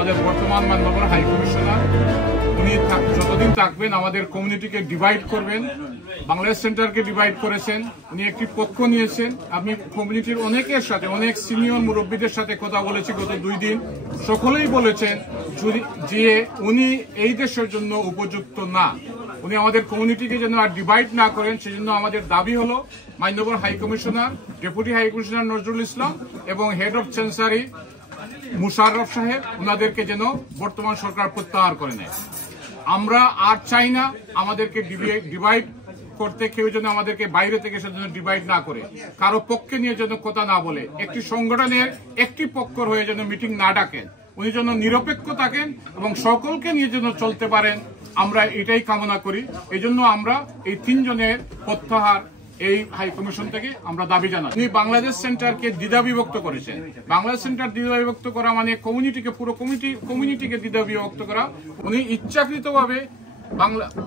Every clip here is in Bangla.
আমাদের বর্তমান মাননীয় হাই কমিশনার উনি যতদিন থাকবেন আমাদের কমিউনিটিকে ডিভাইড করবেন। বাংলাদেশ সেন্টারকে ডিভাইড করেছেন, উনি একটি পক্ষ নিয়েছেন। আমি কমিউনিটির অনেকের সাথে, অনেক সিনিয়র মুরব্বীদের সাথে কথা বলেছি গত 2 দিন, সকলেই বলেছেন যে উনি এই দেশের জন্য উপযুক্ত না। উনি আমাদের কমিউনিটিকে যেন আর ডিভাইড না করেন, সেজন্য আমাদের দাবি হলো মাননীয় high commissioner, deputy high commissioner Nazrul Islam এবং হেড অফ সেন্সারি মুশাররফ সাহেব ওনাদেরকে যেন বর্তমান সরকার প্রত্যাহার করে নেয়। আমরা আর চাই না আমাদেরকে ডিভাইড করতে, কেউ যেন আমাদেরকে বাইরে থেকে সেজন্য ডিভাইড না করে, কারো পক্ষে নিয়ে যেন কথা না বলে, একটি সংগঠনের একটি পক্ষর হয়ে যেন মিটিং না ডাকেন, উনি যেন নিরপেক্ষ থাকেন এবং সকলকে নিয়ে যেন চলতে পারেন। আমরা এটাই কামনা করি। এই জন্য আমরা এই 3 জনের প্রত্যাহার এই হাই কমিশন থেকে আমরা দাবি জানাই। উনি বাংলাদেশ সেন্টারকে দ্বিধা বিভক্ত করেছেন। বাংলাদেশ সেন্টার দ্বিধা বিভক্ত করা মানে কমিউনিটিকে, পুরো কমিউনিটিকে দ্বিধা বিভক্ত করা। উনি ইচ্ছাকৃতভাবে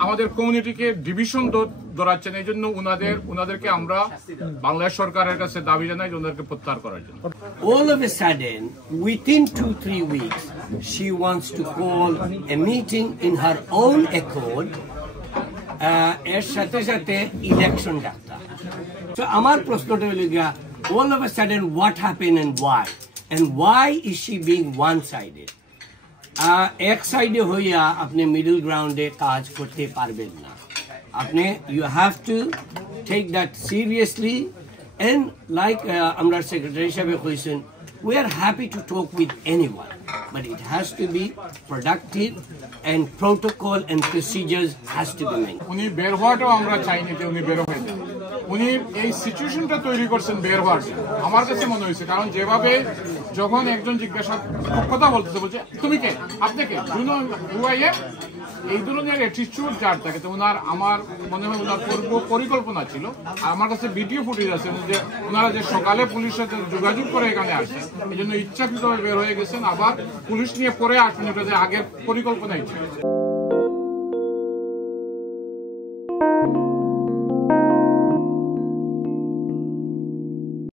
আমাদের কমিউনিটিকে ডিভিশন ধরাচ্ছেন। এই জন্য উনাদেরকে আমরা বাংলাদেশ সরকারের কাছে দাবি জানাই ওনাদেরকে প্রত্যাহার করার জন্য। All of a sudden, within 2-3 weeks, she wants to call a meeting in her own accord. এর সাথে সাথে ইলেকশন ডাক্তার। So আমার প্রশ্নটা হলো গিয়া, all of a sudden what happened and why is she being one-sided? এক সাইডে হইয়া আপনি মিডল গ্রাউন্ডে কাজ করতে পারবেন না। আপনি you have to take that seriously and like আমরা সেক্রেটারি সাহেব কইছেন, we are happy to talk with anyone, but it has to be productive and protocol and procedures has to be maintained. উনি বের হওয়াটাও আমরা চাইনি যে উনি বের হয়ে যান। উনি এই সিচুয়েশনটা তৈরি করছেন বের হওয়ার জন্য, আমার কাছে মনে হয়েছে। কারণ যেভাবে যখন একজন জিজ্ঞাসা কথা বলতেছে, বলছে তুমি কে, আপনি কে, এই ধরনের অ্যাটিটিউড যার থাকে, তো আমার মনে হয় ওনার পরিকল্পনা ছিল। আমার কাছে ভিডিও ফুটেজ আছে যে ওনারা যে সকালে পুলিশের সাথে যোগাযোগ করে এখানে আসছেন, এই জন্য ইচ্ছাকৃতভাবে বের হয়ে গেছেন, আবার পুলিশ নিয়ে পরে আসবেন, এটা যে আগের পরিকল্পনাই ছিল।